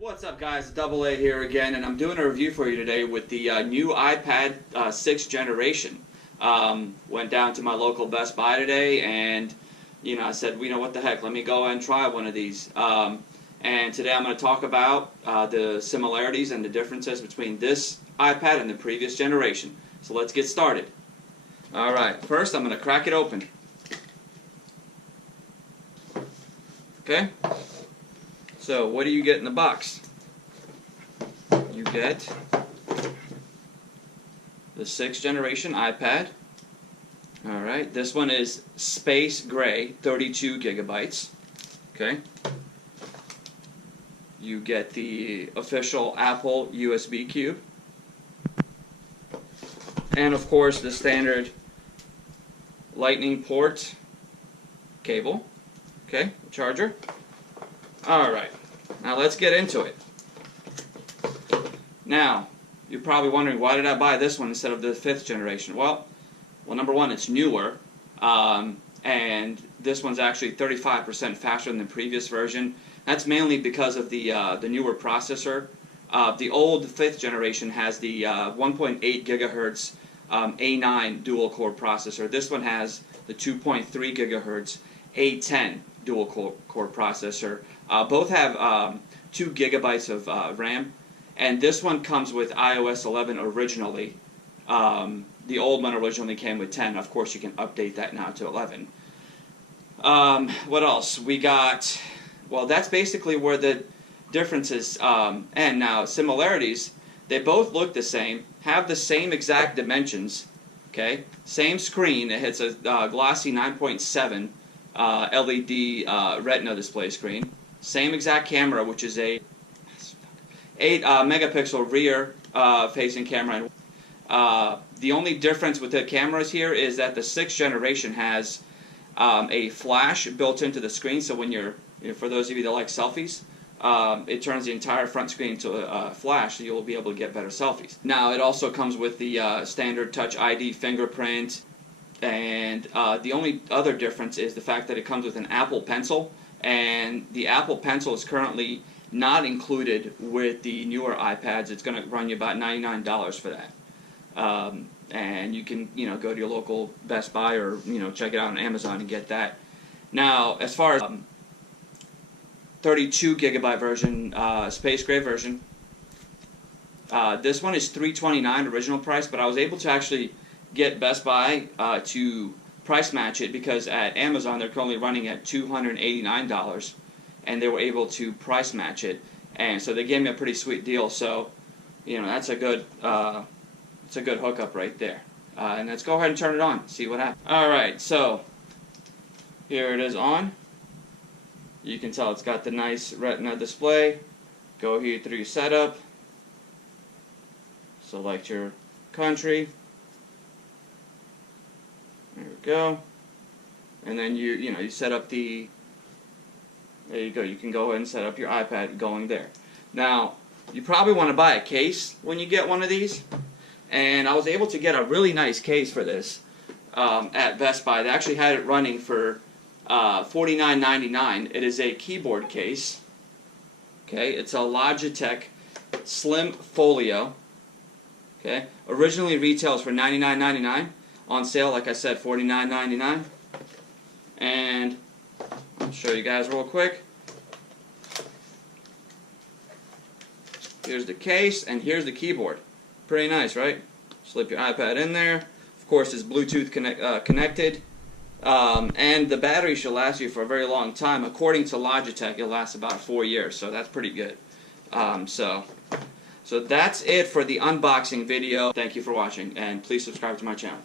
What's up, guys? Double A here again, and I'm doing a review for you today with the new iPad 6th generation. Went down to my local Best Buy today, and I said, what the heck, let me go and try one of these. And today I'm going to talk about the similarities and the differences between this iPad and the previous generation. So let's get started. Alright, first I'm going to crack it open. Okay? So what do you get in the box? You get the 6th generation iPad. Alright, this one is space gray, 32 gigabytes. Okay. You get the official Apple USB cube. And of course the standard lightning port cable. Okay, charger. Alright, now let's get into it. Now, you're probably wondering, why did I buy this one instead of the 5th generation? Well, number one, it's newer, and this one's actually 35% faster than the previous version. That's mainly because of the newer processor. The old 5th generation has the 1.8 gigahertz A9 dual-core processor. This one has the 2.3 gigahertz A10 dual-core processor. Both have 2 gigabytes of RAM, and this one comes with iOS 11 originally. The old one originally came with 10. Of course, you can update that now to 11. What else? We got, well, that's basically where the differences end. Now, similarities, they both look the same, have the same exact dimensions, okay? Same screen. It hits a glossy 9.7 LED Retina display screen. Same exact camera, which is a 8 megapixel rear facing camera. The only difference with the cameras here is that the 6th generation has a flash built into the screen, so when for those of you that like selfies, it turns the entire front screen into a flash, so you'll be able to get better selfies. Now, it also comes with the standard Touch ID fingerprint, and the only other difference is the fact that it comes with an Apple Pencil, and the Apple Pencil is currently not included with the newer iPads. It's going to run you about $99 for that. And you can, go to your local Best Buy or, check it out on Amazon and get that. Now, as far as 32 gigabyte version, space gray version, this one is $329 original price, but I was able to actually get Best Buy to price match it, because at Amazon they're currently running at $289, and they were able to price match it, and so they gave me a pretty sweet deal. So, that's a good it's a good hookup right there. And let's go ahead and turn it on, see what happens. Alright, so here it is on. You can tell it's got the nice Retina display. Go here through your setup, select your country. There we go. And then you set up the, there you go, you can go ahead and set up your iPad going there. Now, you probably want to buy a case when you get one of these, and I was able to get a really nice case for this at Best Buy. They actually had it running for $49.99. It is a keyboard case. Okay, it's a Logitech Slim Folio. Okay, originally retails for $99.99. On sale, like I said, $49.99. And I'll show you guys real quick. Here's the case, and here's the keyboard. Pretty nice, right? Slip your iPad in there. Of course, it's Bluetooth connected. And the battery should last you for a very long time. According to Logitech, it'll last about 4 years, so that's pretty good. So that's it for the unboxing video. Thank you for watching, and please subscribe to my channel.